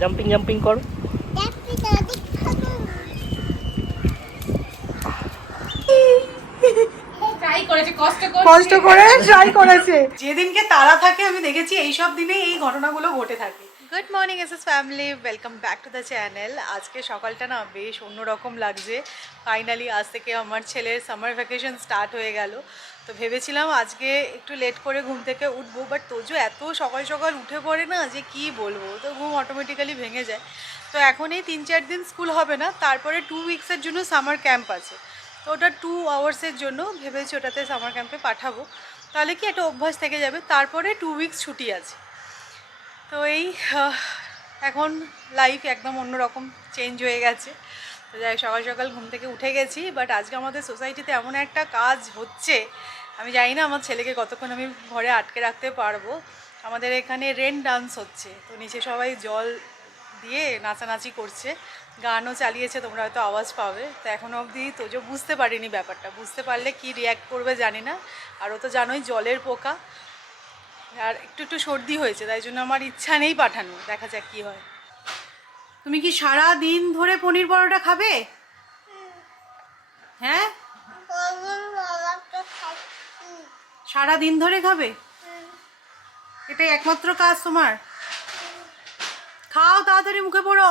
Jumping jumping করো। কষ্ট করে ট্রাই করেছে। যেদিনকে তারা থাকে আমি দেখেছি এইসব দিনে এই ঘটনাগুলো ঘটে থাকে। Good morning SS family, welcome back to the channel. আজকে সকালটা না বেশ অন্যরকম লাগছে। ফাইনালি আজ থেকে আমার ছেলের সামার ভ্যাকেশন স্টার্ট হয়ে গেল। তো ভেবেছিলাম আজকে একটু লেট করে ঘুম থেকে উঠবো, বাট তোজো এত সকাল সকাল উঠে পড়ে না যে কি বলবো, তো ঘুম অটোমেটিক্যালি ভেঙে যায়। তো এখন এই 3-4 দিন স্কুল হবে না, তারপরে 2 উইকসের জন্য সামার ক্যাম্প আছে। তো ওটা 2 আওয়ার্সের জন্য ভেবেছি ওটাতে সামার ক্যাম্পে পাঠাবো, তাহলে কি একটা অভ্যাস থেকে যাবে। তারপরে 2 উইকস ছুটি আছে। তো এই এখন লাইফ একদম অন্যরকম চেঞ্জ হয়ে গেছে। তো যাই সকাল সকাল ঘুম থেকে উঠে গেছি, বাট আজকে আমাদের সোসাইটিতে এমন একটা কাজ হচ্ছে, আমি জানি না আমার ছেলেকে কতক্ষণ আমি ঘরে আটকে রাখতে পারবো। আমাদের এখানে রেন ডান্স হচ্ছে, তো নিচে সবাই জল দিয়ে নাচানাচি করছে, গানও চালিয়েছে, তোমরা হয়তো আওয়াজ পাবে। তো এখনও অবধি তোজো বুঝতে পারিনি ব্যাপারটা, বুঝতে পারলে কি রিয়্যাক্ট করবে জানি না। আর ও তো জানোই জলের পোকা, আর একটু একটু সর্দি হয়েছে, তাই জন্য আমার ইচ্ছা নেই পাঠানো, দেখা যাক কী হয়। তুমি কি সারা দিন ধরে পনির পরোটা খাবে? হ্যাঁ, সারা দিন ধরে খাবে? এটাই একমাত্র কাজ তোমার? খাও তাড়াতাড়ি, মুখে পড়ো।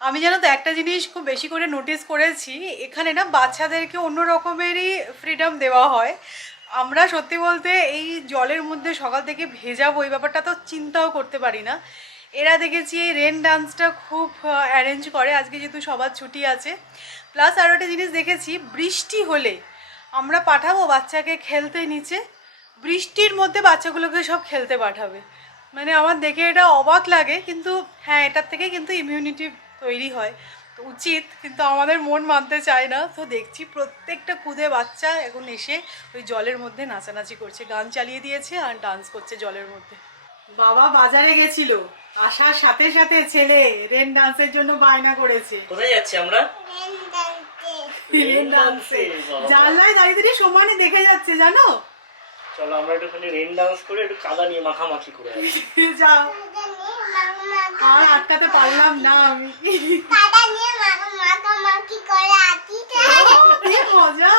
আমি জানো তো একটা জিনিস খুব বেশি করে নোটিস করেছি, এখানে না বাচ্চাদেরকে অন্য রকমেরই ফ্রিডম দেওয়া হয়। আমরা সত্যি বলতে এই জলের মধ্যে সকাল থেকে ভেজাবো এই ব্যাপারটা তো চিন্তাও করতে পারি না। এরা দেখেছি এই রেন ডান্সটা খুব অ্যারেঞ্জ করে, আজকে যেহেতু সবার ছুটি আছে। প্লাস আরও একটা জিনিস দেখেছি, বৃষ্টি হলে আমরা পাঠাবো বাচ্চাকে খেলতে নিচে, বৃষ্টির মধ্যে বাচ্চাগুলোকে সব খেলতে পাঠাবে। মানে আমার দেখে এটা অবাক লাগে, কিন্তু হ্যাঁ এটার থেকে কিন্তু ইমিউনিটি তৈরি হয়, তো উচিত, কিন্তু আমাদের মন মানতে চায় না। তো দেখছি প্রত্যেকটা খুদে বাচ্চা এখন এসে ওই জলের মধ্যে নাচানাচি করছে, গান চালিয়ে দিয়েছে আর ডান্স করছে জলের মধ্যে। বাবা বাজারে গেছিল, আসার সাথে সাথে ছেলে রেন ডান্সের জন্য বায়না করেছে। কোথায় যাচ্ছি আমরা? রেন ডান্সে জানলায় দাঁড়িয়ে দাঁড়িয়ে সমানে দেখে যাচ্ছে, জানো। চলো আমরা একটুখানি রেন ডান্স করে একটু কাদা নিয়ে মাখামাখি করে আসি। যাও, আর আটকাতে পারলাম না আমি। কি মজা!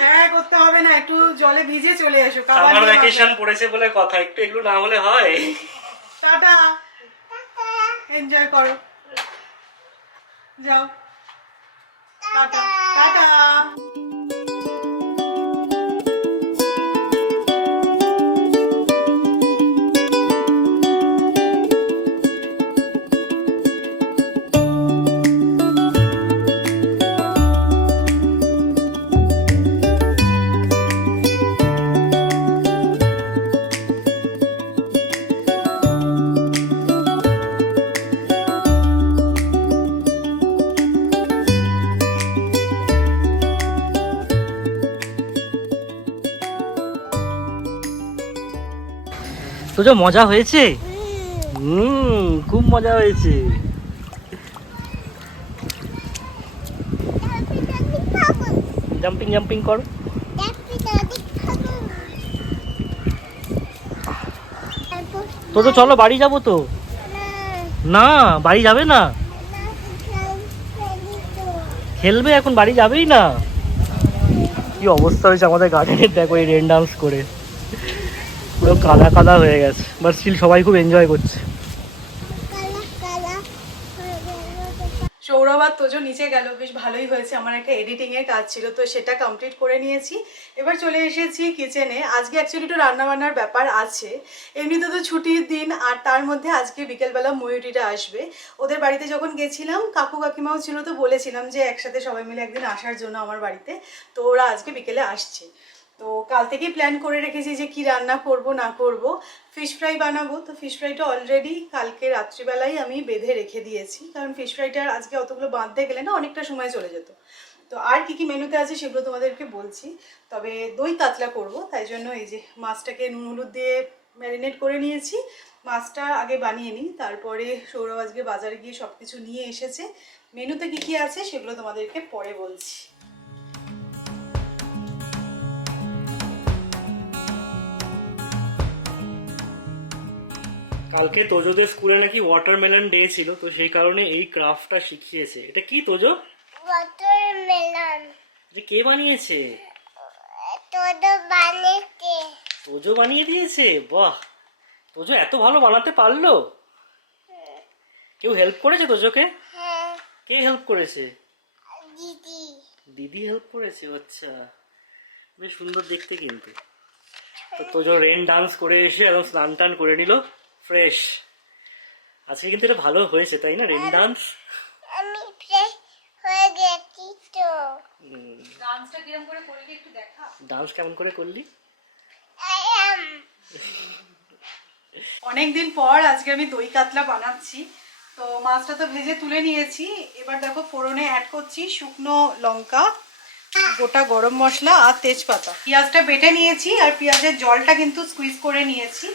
হ্যাঁ করতে হবে না, একটু জলে ভিজে চলে এসো। সামার ভ্যাকেশন পড়েছে বলে কথা, একটু এগুলো না হলে হয়? টাটা, এনজয় করো, যাও, টাটা টাটা। তো যে মজা হয়েছে, খুব মজা হয়েছে। জাম্পিং জাম্পিং করো। তো চলো বাড়ি যাবো তো। না বাড়ি যাবে না, খেলবে এখন, বাড়ি যাবেই না। কি অবস্থা হয়েছে আমাদের গার্ডেনের, দেখো এই রেন ডান্স করে পুরো কাদা কাদা হয়ে গেছে, বাট স্টিল সবাই খুব এনজয় করছে। সৌরভ আর তোজো নিচে গেল, বেশ ভালোই হয়েছে। আমার একটা এডিটিংয়ের কাজ ছিল, তো সেটা কমপ্লিট করে নিয়েছি। এবার চলে এসেছি কিচেনে। আজকে অ্যাকচুয়ালি একটু রান্নাবান্নার ব্যাপার আছে, এমনিতে তো ছুটির দিন, আর তার মধ্যে আজকে বিকেলবেলা ময়ূরীরা আসবে। ওদের বাড়িতে যখন গেছিলাম কাকু কাকিমাও ছিল, তো বলেছিলাম যে একসাথে সবাই মিলে একদিন আসার জন্য আমার বাড়িতে। তো ওরা আজকে বিকেলে আসছে। তো কাল থেকেই প্ল্যান করে রেখেছি যে কি রান্না করব না করব। ফিশ ফ্রাই বানাবো, তো ফিশ ফ্রাইটা অলরেডি কালকে রাত্রিবেলায় আমি বেঁধে রেখে দিয়েছি, কারণ ফিশ ফ্রাইটা আজকে অতগুলো বাঁধতে গেলে না অনেকটা সময় চলে যেত। তো আর কি কি মেনুতে আছে সেগুলো তোমাদেরকে বলছি। তবে দই কাতলা করব, তাই জন্য এই যে মাছটাকে নুন হলুদ দিয়ে ম্যারিনেট করে নিয়েছি। মাছটা আগে বানিয়ে নিই, তারপরে সৌরভ আজকে বাজারে গিয়ে সব কিছু নিয়ে এসেছে। মেনুতে কি কি আছে সেগুলো তোমাদেরকে পরে বলছি। কালকে তোজোদের স্কুলে নাকি ওয়াটারমেলন ডে ছিল, তো সেই কারণে এই ক্রাফটটা শিখিয়েছে। এটা কি তোজো? ওয়াটারমেলন। যে কে বানিয়েছে? তোজো বানিয়েছে। তোজো বানিয়ে দিয়েছে? বাহ, তোজো এত ভালো বানাতে পারলো? কেউ হেল্প করেছে তোজোকে? হ্যাঁ, কে হেল্প করেছে? দিদি। দিদি হেল্প করেছে? আচ্ছা, বেশ সুন্দর দেখতে কিন্তু। তো তোজো রেন ডান্স করে এসে একদম স্নান টান করে নিল, ফ্রেশ। আজকে কিন্তু এটা ভালো হয়েছে তাই না, রেন ডান্স? আমি ফ্রেশ হয়ে গেছি তো। ডান্সটা কিরকম করে করলি একটু দেখা। ডান্স কেমন করে করলি? I am. অনেকদিন পর আজকে আমি দই কাতলা বানাচ্ছি। তো মাছটা তো ভেজে তুলে নিয়েছি, এবার দেখো ফোড়নে অ্যাড করছি শুকনো লঙ্কা, গোটা গরম মশলা আর তেজপাতা। পেঁয়াজটা বেটে নিয়েছি আর পেঁয়াজের জলটা কিন্তু স্কুইজ করে নিয়েছি।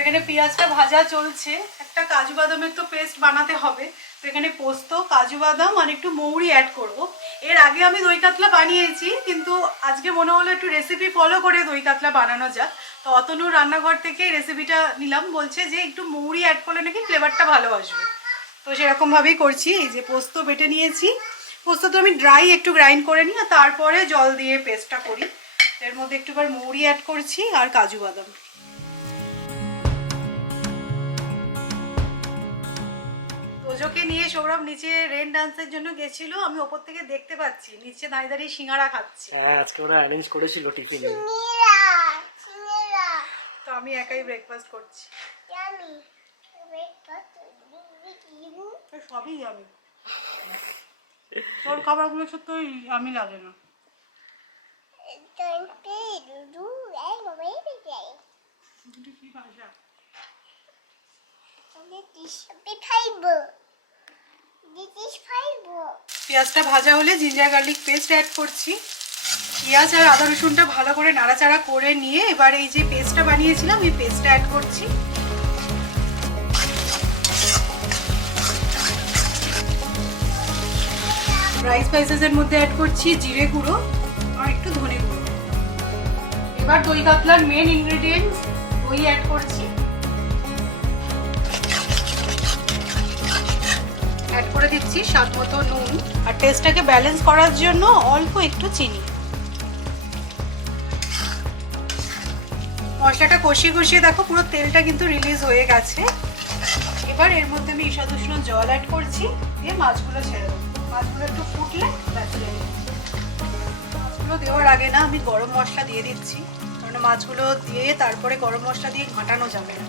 এখানে পেঁয়াজটা ভাজা চলছে, একটা কাজু বাদামের তো পেস্ট বানাতে হবে। তো এখানে পোস্ত, কাজু বাদাম আর একটু মৌরি অ্যাড করব। এর আগে আমি দই কাতলা বানিয়েছি, কিন্তু আজকে মনে হলো একটু রেসিপি ফলো করে দই কাতলা বানানো যাক। তো অতনুর রান্নাঘর থেকে রেসিপিটা নিলাম, বলছে যে একটু মৌরি অ্যাড করলে নাকি ফ্লেভারটা ভালো আসবে। তো সেরকমভাবেই করছি। এই যে পোস্ত বেটে নিয়েছি, পোস্ত তো আমি ড্রাই একটু গ্রাইন্ড করে নিই আর তারপরে জল দিয়ে পেস্টটা করি। এর মধ্যে একটুবার মৌরি অ্যাড করছি আর কাজু বাদাম। তোজোকে নিয়ে সৌরভ নিচে রেন ডান্সের জন্য গেছিল, আমি ওপর থেকে দেখতে পাচ্ছি নিচে দাঁড়িয়ে দাঁড়িয়ে সিঙ্গারা খাচ্ছে। হ্যাঁ, আজকে ওরা অ্যারেঞ্জ করেছিল টিফিনে। সিনেরা, সিনেরা। তো আমি একাই ব্রেকফাস্ট করছি। ইয়ামি। ব্রেকফাস্ট দিদি। সবই আমি, তোর খাবারগুলো সত্যি আমি লাগে না। টন্টে দুদু এই মোবাইলে যাই। কি ভাষা? দিস খাইবো। দিস খাইবো। পেঁয়াজটা ভাজা হলে জিঞ্জার গার্লিক পেস্ট অ্যাড করছি। পেঁয়াজ আর আদা রসুনটা ভালো করে নাড়াচাড়া করে নিয়ে এবার এই যে পেস্টটা বানিয়েছিলাম এই পেস্টটা অ্যাড করছি। ড্রাই স্পাইসেসের মধ্যে অ্যাড করছি জিরে গুঁড়ো আর একটু ধনে গুঁড়ো। এবার দই কাতলার মেন ইনগ্রেডিয়েন্টস দই অ্যাড করছি। অ্যাড করে দিচ্ছি স্বাদ মতো নুন আর টেস্টটাকে ব্যালেন্স করার জন্য অল্প একটু চিনি। মশলাটা কষিয়ে কষিয়ে দেখো পুরো তেলটা কিন্তু রিলিজ হয়ে গেছে। এবার এর মধ্যে আমি ঈষৎ উষ্ণ জল অ্যাড করছি, দিয়ে মাছগুলো ছেড়ে দেবো। মাছগুলো একটু ফুটলে ব্যাস রেডি। মাছগুলো দেওয়ার আগে না আমি গরম মশলা দিয়ে দিচ্ছি, কারণ মাছগুলো দিয়ে তারপরে গরম মশলা দিয়ে ঘাঁটানো যাবে না।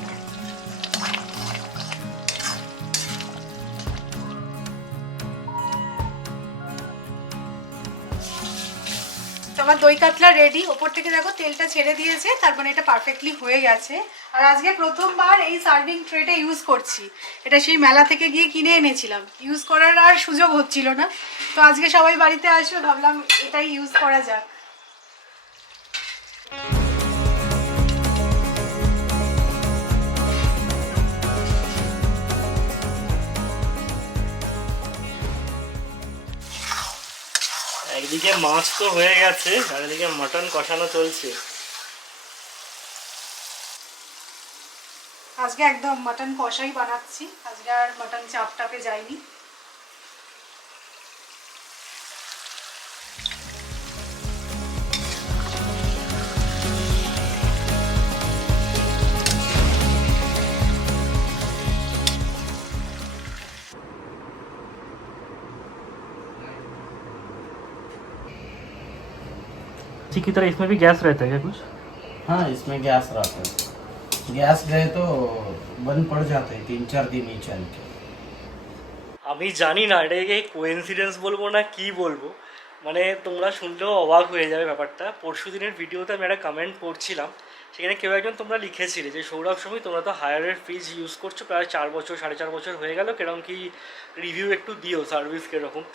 তো আমার দই কাতলা রেডি। ওপর থেকে দেখো তেলটা ছেড়ে দিয়েছে, তার মানে এটা পারফেক্টলি হয়ে গেছে। আর আজকে প্রথমবার এই সার্ভিং ট্রেটা ইউজ করছি। এটা সেই মেলা থেকে গিয়ে কিনে এনেছিলাম, ইউজ করার আর সুযোগ হচ্ছিল না। তো আজকে সবাই বাড়িতে আসবে, ভাবলাম এটাই ইউজ করা যাক। একদিকে মাছ তো হয়ে গেছে আর এদিকে মাটন কষানো চলছে। আজকে একদম মাটন কষাই বানাচ্ছি, আজকে আর মাটন চাপ টাপে যায়নি। ठीक की तरह इसमें भी गैस रहता है क्या कुछ? हाँ, इसमें गैस रहता है। गैस गए तो बंद पड़ जाते हैं 3-4 दिन ही चल के। আমি জানি না এটাকে কোইন্সিডেন্স বলবো না কি বলবো, মানে তোমরা শুনলেও অবাক হয়ে যাবে ব্যাপারটা। পরশু দিনের ভিডিওতে আমি একটা কমেন্ট পড়ছিলাম, সেখানে কেউ একজন তোমরা লিখেছিলে যে সৌরভ সময় তোমরা তো হায়ারের ফ্রিজ ইউজ করছো প্রায় 4 বছর 4.5 বছর হয়ে গেল, কেরকম কি রিভিউ একটু দিও, সার্ভিস কীরকম।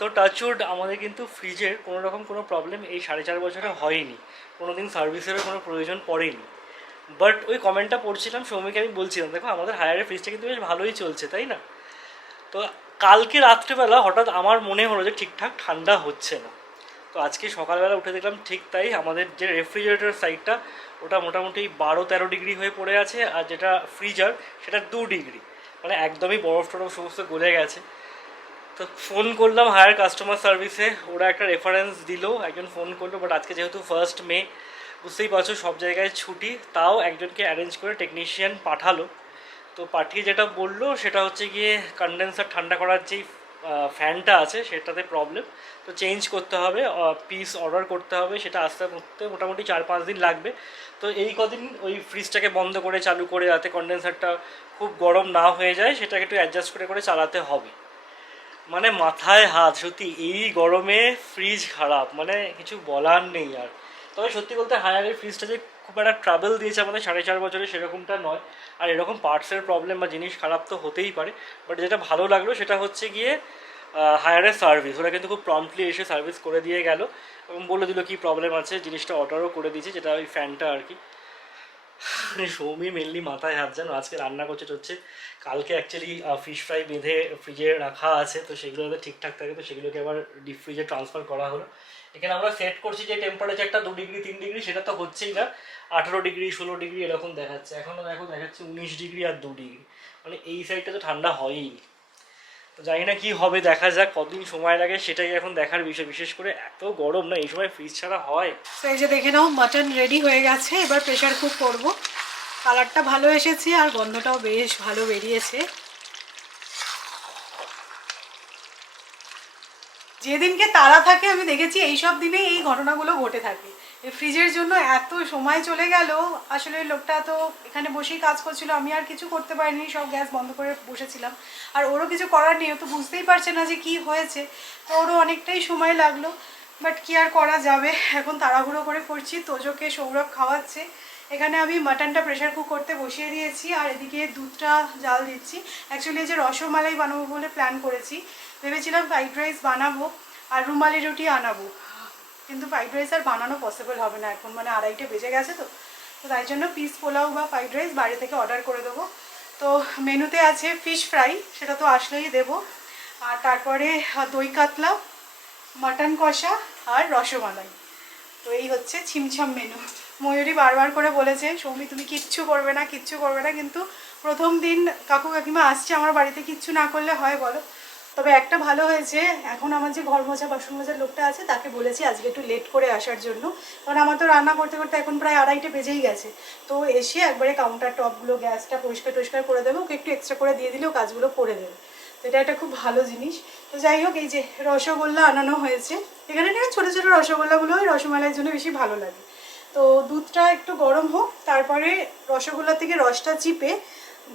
তো টাচউড আমাদের কিন্তু ফ্রিজের কোনো রকম কোনো প্রবলেম এই 4.5 বছরে হয়নি, কোনো দিন সার্ভিসেরও কোনো প্রয়োজন পড়েনি। বাট ওই কমেন্টটা পড়ছিলাম, সৌমিকে আমি বলছিলাম দেখো আমাদের হায়ারের ফ্রিজটা কিন্তু বেশ ভালোই চলছে তাই না। তো কালকে রাত্রেবেলা হঠাৎ আমার মনে হলো যে ঠিকঠাক ঠান্ডা হচ্ছে না। তো আজকে সকালবেলা উঠে দেখলাম ঠিক তাই, আমাদের যে রেফ্রিজারেটর সাইডটা ওটা মোটামুটি 12-13 ডিগ্রি হয়ে পড়ে আছে, আর যেটা ফ্রিজার সেটা 2 ডিগ্রি, মানে একদমই বরফ টরফ সমস্ত গলে গেছে। তো ফোন করলাম হায়ার কাস্টমার সার্ভিসে, ওরা একটা রেফারেন্স দিল, একজন ফোন করলো, বাট আজকে যেহেতু 1 মে বুঝতেই পারছো সব জায়গায় ছুটি, তাও একজনকে অ্যারেঞ্জ করে টেকনিশিয়ান পাঠালো। তো পাঠিয়ে যেটা বললো সেটা হচ্ছে গিয়ে কন্ডেন্সার ঠান্ডা করার যেই ফ্যানটা আছে সেটাতে প্রবলেম, তো চেঞ্জ করতে হবে, পিস অর্ডার করতে হবে, সেটা আসতে আসতে মোটামুটি 4-5 দিন লাগবে। তো এই কদিন ওই ফ্রিজটাকে বন্ধ করে চালু করে যাতে কন্ডেন্সারটা খুব গরম না হয়ে যায় সেটাকে একটু অ্যাডজাস্ট করে করে চালাতে হবে। মানে মাথায় হাত, সত্যি এই গরমে ফ্রিজ খারাপ, মানে কিছু বলার নেই আর। তবে সত্যি বলতে হায়ারের ফ্রিজটা যে খুব একটা ট্রাভেল দিয়েছে আমাদের 4.5 বছরে সেরকমটা নয়, আর এরকম পার্টসের প্রবলেম বা জিনিস খারাপ তো হতেই পারে। বাট যেটা ভালো লাগলো সেটা হচ্ছে গিয়ে হায়ারের সার্ভিস, ওরা কিন্তু খুব প্রম্পটলি এসে সার্ভিস করে দিয়ে গেল এবং বলে দিল কী প্রবলেম আছে, জিনিসটা অর্ডারও করে দিয়েছে, যেটা ওই ফ্যানটা আর কি। সৌমি মেনলি মাথায় হাত, জানো আজকে রান্না করছে হচ্ছে, কালকে অ্যাকচুয়ালি ফিশ ফ্রাই বেঁধে ফ্রিজে রাখা আছে, তো সেগুলো যাতে ঠিকঠাক থাকে তো সেগুলোকে আবার ডিপ ফ্রিজে ট্রান্সফার করা হলো। এখানে আমরা সেট করছি যে টেম্পারেচারটা 2 ডিগ্রি 3 ডিগ্রি, সেটা তো হচ্ছেই না, 18 ডিগ্রি 16 ডিগ্রি এরকম দেখাচ্ছে, এখনও দেখো দেখাচ্ছে 19 ডিগ্রি আর 2 ডিগ্রি, মানে এই সাইডটা তো ঠান্ডা হয়ই। তো জানি না কী হবে, দেখা যাক কতদিন সময় লাগে, সেটাই এখন দেখার বিষয়। বিশেষ করে এত গরম না, এই সময় ফ্রিজ ছাড়া হয়? তো এই যে দেখে নাও মাটন রেডি হয়ে গেছে, এবার প্রেশার কুক করব। কালারটা ভালো এসেছে আর গন্ধটাও বেশ ভালো বেরিয়েছে। যেদিনকে তারা থাকে আমি দেখেছি এই সব দিনে এই ঘটনাগুলো ঘটে থাকে। এই ফ্রিজের জন্য এত সময় চলে গেল, আসলে লোকটা তো এখানে বসেই কাজ করছিল, আমি আর কিছু করতে পারিনি, সব গ্যাস বন্ধ করে বসেছিলাম। আর ওরও কিছু করার নেই, ও তো বুঝতেই পারছে না যে কি হয়েছে, তো ওরও অনেকটাই সময় লাগলো। বাট কি আর করা যাবে, এখন তাড়াহুড়ো করে করছি। তোজোকে সৌরভ খাওয়াচ্ছে, এখানে আমি মাটনটা প্রেশার কুক করতে বসিয়ে দিয়েছি, আর এদিকে দুধটা জাল দিচ্ছি। অ্যাকচুয়ালি যে রসমালাই বানাবো বলে প্ল্যান করেছি, ভেবেছিলাম ফ্রাইড রাইস বানাবো আর রুমালি রুটি আনাবো, কিন্তু ফ্রাইড রাইস আর বানানো পসিবল হবে না এখন, মানে 2:30 বেজে গেছে। তো তাই জন্য পিস পোলাও বা ফ্রাইড রাইস বাইরে থেকে অর্ডার করে দেবো। তো মেনুতে আছে ফিশ ফ্রাই, সেটা তো আসলেই দেবো, আর তারপরে দই কাতলা, মাটন কষা আর রসমালাই। তো এই হচ্ছে ছিমছাম মেনু। ময়ূরী বারবার করে বলেছে সৌমি তুমি কিচ্ছু করবে না, কিচ্ছু করবে না, কিন্তু প্রথম দিন কাকু কাকিমা আসছে আমার বাড়িতে, কিচ্ছু না করলে হয় বলো? তবে একটা ভালো হয়েছে, এখন আমার যে ঘর মোছা বাসন মোছার লোকটা আছে তাকে বলেছি আজকে একটু লেট করে আসার জন্য, কারণ আমার তো রান্না করতে করতে এখন প্রায় 2:30 বেজেই গেছে। তো এসে একবারে কাউন্টার টপগুলো গ্যাসটা পরিষ্কার টরিষ্কার করে দেবে, ওকে একটু এক্সট্রা করে দিয়ে দিলেও কাজগুলো করে দেবে। তো এটা একটা খুব ভালো জিনিস। তো যাই হোক, এই যে রসগোল্লা আনানো হয়েছে, এখানে না ছোটো ছোটো রসগোল্লাগুলো ওই রসমালাইয়ের জন্য বেশি ভালো লাগে। তো দুধটা একটু গরম হোক, তারপরে রসগোল্লা থেকে রসটা চিপে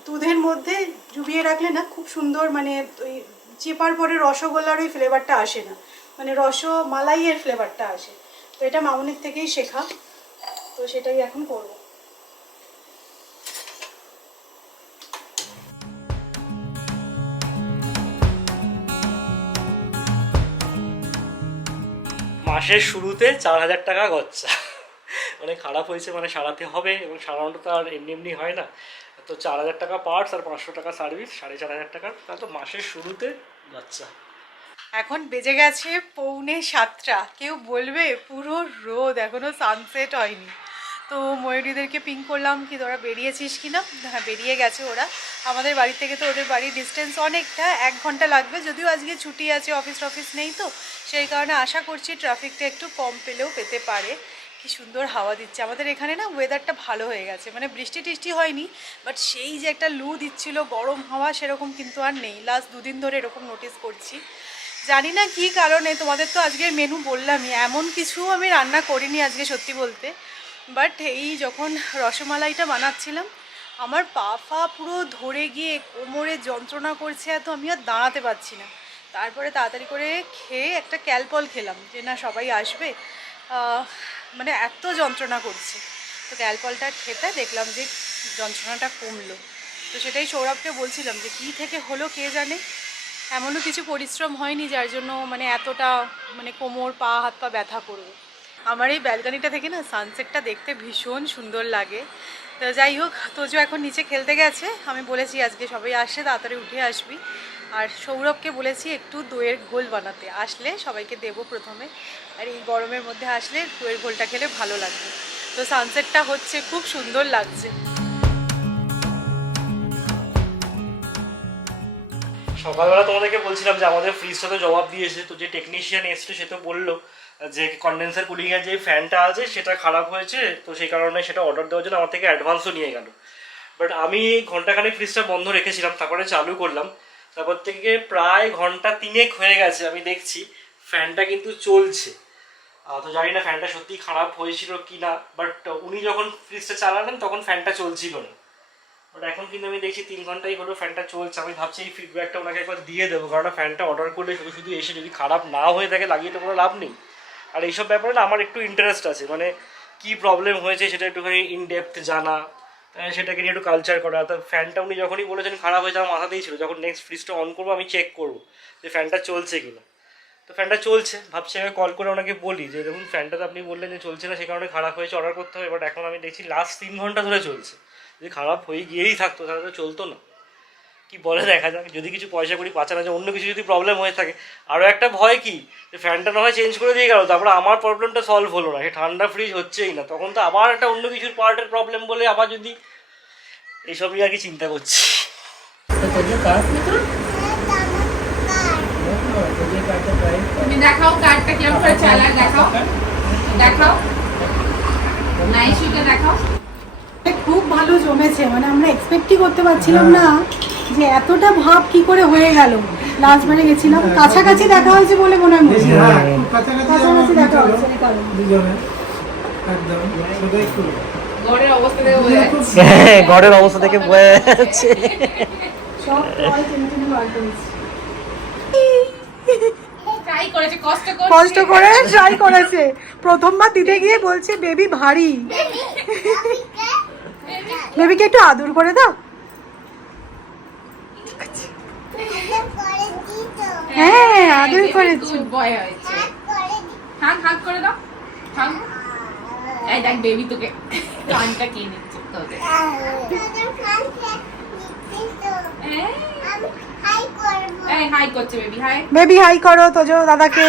দুধের মধ্যে ডুবিয়ে রাখলে না খুব সুন্দর, মানে ওই চেপার পরে রসগোল্লার ওই ফ্লেভারটা আসে না, মানে রসমালাইয়ের ফ্লেভারটা আসে। তো এটা মামুনির থেকেই শেখা, তো সেটাই এখন করব। মাসের শুরুতে 4,000 টাকা গচ্চা, মানে খারাপ হয়েছে, মানে সারাতে হবে, এবং সারানোটা তো আর এমনি এমনি হয় না। তো 4,000 টাকা পার্টস আর 500 টাকা সার্ভিস, 4,500 টাকা, তাহলে তো মাসের শুরুতে গচ্চা। এখন বেজে গেছে 6:45, কেউ বলবে পুরো রোদ, এখনো সানসেট হয়নি। তো ময়ূরীদেরকে পিং করলাম কি তোরা বেরিয়েছিস কি না। হ্যাঁ, বেরিয়ে গেছে ওরা। আমাদের বাড়ি থেকে তো ওদের বাড়ির ডিস্টেন্স অনেকটা, 1 ঘন্টা লাগবে, যদিও আজকে ছুটি আছে, অফিস নেই, তো সেই কারণে আশা করছি ট্রাফিকটা একটু কম পেলেও পেতে পারে। কি সুন্দর হাওয়া দিচ্ছে আমাদের এখানে, না ওয়েদারটা ভালো হয়ে গেছে, মানে বৃষ্টি টিষ্টি হয়নি, বাট সেই যে একটা লু দিচ্ছিল গরম হাওয়া সেরকম কিন্তু আর নেই। লাস্ট 2 দিন ধরে এরকম নোটিস করছি, জানি না কী কারণে। তোমাদের তো আজকের মেনু বললামই, এমন কিছু আমি রান্না করিনি আজকে সত্যি বলতে। বাট এই যখন রসমালাইটা বানাচ্ছিলাম আমার পা ফা পুরো ধরে গিয়ে কোমরে যন্ত্রণা করছে, এত আমি আর দাঁড়াতে পারছি না। তারপরে তাড়াতাড়ি করে খেয়ে একটা ক্যালপল খেলাম, যে না সবাই আসবে, মানে এত যন্ত্রণা করছে। তো ক্যালপলটা খেতে দেখলাম যে যন্ত্রণাটা কমলো। তো সেটাই সৌরভকে বলছিলাম যে কী থেকে হলো কে জানে, এমনও কিছু পরিশ্রম হয়নি যার জন্য মানে এতটা মানে কোমর পা হাত পা ব্যথা করবে। আমার এই ব্যালকনিটা থেকে না সানসেটটা দেখতে ভীষণ সুন্দর লাগে। তো যাই হোক, তোজো এখন নিচে খেলতে গেছে, আমি বলেছি আজকে সবাই আসে তাড়াতাড়ি উঠে আসবি, আর সৌরভকে বলেছি একটু দইয়ের ঘোল বানাতে, আসলে সবাইকে দেবো প্রথমে। আর এই গরমের মধ্যে আসলে দইয়ের ঘোলটা খেলে ভালো লাগবে। তো সানসেটটা হচ্ছে, খুব সুন্দর লাগছে। সকালবেলা তোমাদেরকে বলছিলাম যে আমাদের ফ্রিজটা তো জবাব দিয়েছে, তো যে টেকনিশিয়ান এসছে সে তো বললো যে কন্ডেন্সার কুলিংয়ের যে ফ্যানটা আছে সেটা খারাপ হয়েছে, তো সেই কারণে সেটা অর্ডার দেওয়ার জন্য আমার থেকে অ্যাডভান্সও নিয়ে গেল। বাট আমি ঘন্টাখানেক ফ্রিজটা বন্ধ রেখেছিলাম, তারপরে চালু করলাম। তারপর থেকে প্রায় ঘন্টা 3 হয়ে গেছে আমি দেখছি ফ্যানটা কিন্তু চলছে। তো জানি না ফ্যানটা সত্যিই খারাপ হয়েছিল কি না, বাট উনি যখন ফ্রিজটা চালালেন তখন ফ্যানটা চলছিল না। বাট এখন কিন্তু আমি দেখছি 3 ঘন্টাই হলো ফ্যানটা চলছে। আমি ভাবছি এই ফিডব্যাকটা ওনাকে একবার দিয়ে দেবো, কারণ ফ্যানটা অর্ডার করলে শুধু শুধু এসে যদি খারাপ না হয়ে থাকে লাগিয়ে তো কোনো লাভ নেই। আর এইসব ব্যাপারে না আমার একটু ইন্টারেস্ট আছে, মানে কী প্রবলেম হয়েছে সেটা একটুখানি ইনডেপথ জানা, সেটাকে নিয়ে একটু কালচার করা। তো ফ্যানটা উনি যখনই বলেছেন খারাপ হয়েছে আমার মাথাতেই ছিল, যখন নেক্সট ফ্রিজটা অন করবো আমি চেক করবো যে ফ্যানটা চলছে কি না। তো ফ্যানটা চলছে, ভাবছি আমি কল করে ওনাকে বলি যে দেখুন ফ্যানটা তো আপনি বললেন যে চলছে না, সে কারণে খারাপ হয়েছে, অর্ডার করতে হবে। বাট এখন আমি দেখছি লাস্ট 3 ঘন্টা ধরে চলছে। যদি খারাপ হয়ে গিয়েই থাকতো তাহলে তো চলতো না। কি বলে দেখা যাক, যদি কিছু পয়সা করি বাঁচানো যায়, অন্য কিছু যদি প্রবলেম হয়ে থাকে। আরও একটা ভয় কি, যে ফ্যানটা না হয় চেঞ্জ করে দিয়ে গেল, তারপরে আমার প্রবলেমটা সলভ হলো না, সে ঠান্ডা ফ্রিজ হচ্ছেই না, তখন তো আবার একটা অন্য কিছুর পার্টের প্রবলেম বলে আবার যদি, এইসবই আর কি চিন্তা করছি। তুমি দেখাও কার্ডটা কিরকম করে চালায়, দেখাও দেখাও নাইসুটা দেখাও। খুব ভালো জমেছে, মানে আমরা এক্সপেক্টই করতে পারছিলাম না যে এতটা ভাব কি করে হয়ে গেল। লাস্ট বারে গেছিলাম, কাছাকাছি দেখা হয়েছে বলে মনে হয়, কাছাকাছি দেখা হয়েছে এই কারণে। গড়ের অবস্থা দেখে বোঝা যাচ্ছে। ঘরের অবস্থা দেখে বোঝা যাচ্ছে। সব টয় টেনে টেনে বার করেছি। ট্রাই করেছে, কষ্ট করে ট্রাই করেছে। প্রথমবার দিতে গিয়ে বলছে বেবি ভারী। বেবিকে একটু আদর করে দাও। হ্যাঁ, আদর করেছি। ভয় হয়েছে। হাগ হাগ করে দাও, হাগ। এই দেখ বেবি তোকে কানটা কে নিচ্ছে তোদের। এই হাই করছে বেবি, হাই। বেবি হাই করো তোজো দাদাকে।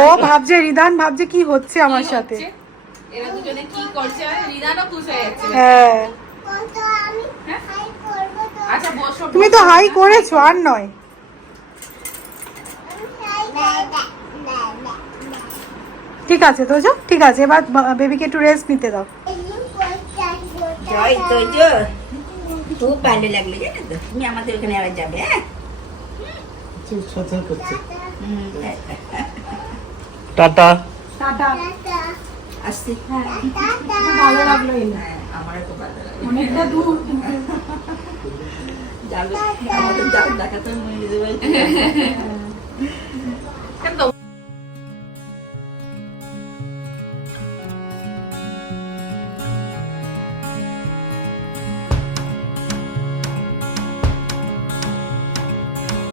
ও ভাবছে, রিদান ভাবছে কি হচ্ছে আমার সাথে। এরা দুজনে কি করছে, রিদানও খুশ হয়ে যাচ্ছে। হ্যাঁ, আচ্ছা বসো। তুমি তো হাই করেছো, আর নয়। ঠিক আছে তোজো, ঠিক আছে, এবার বেবিকে একটু রেস্ট নিতে দাও। জয় তো খুব ভালো লাগলো জানো তো, তুমি আমাদের ওখানে আবার যাবে। হ্যাঁ টাটা। টাটা। আসছি। ভালো লাগলো, আমারও খুব ভালো লাগলো। অনেকটা দূর। যাবে আমাদের যাও দেখাতে মনে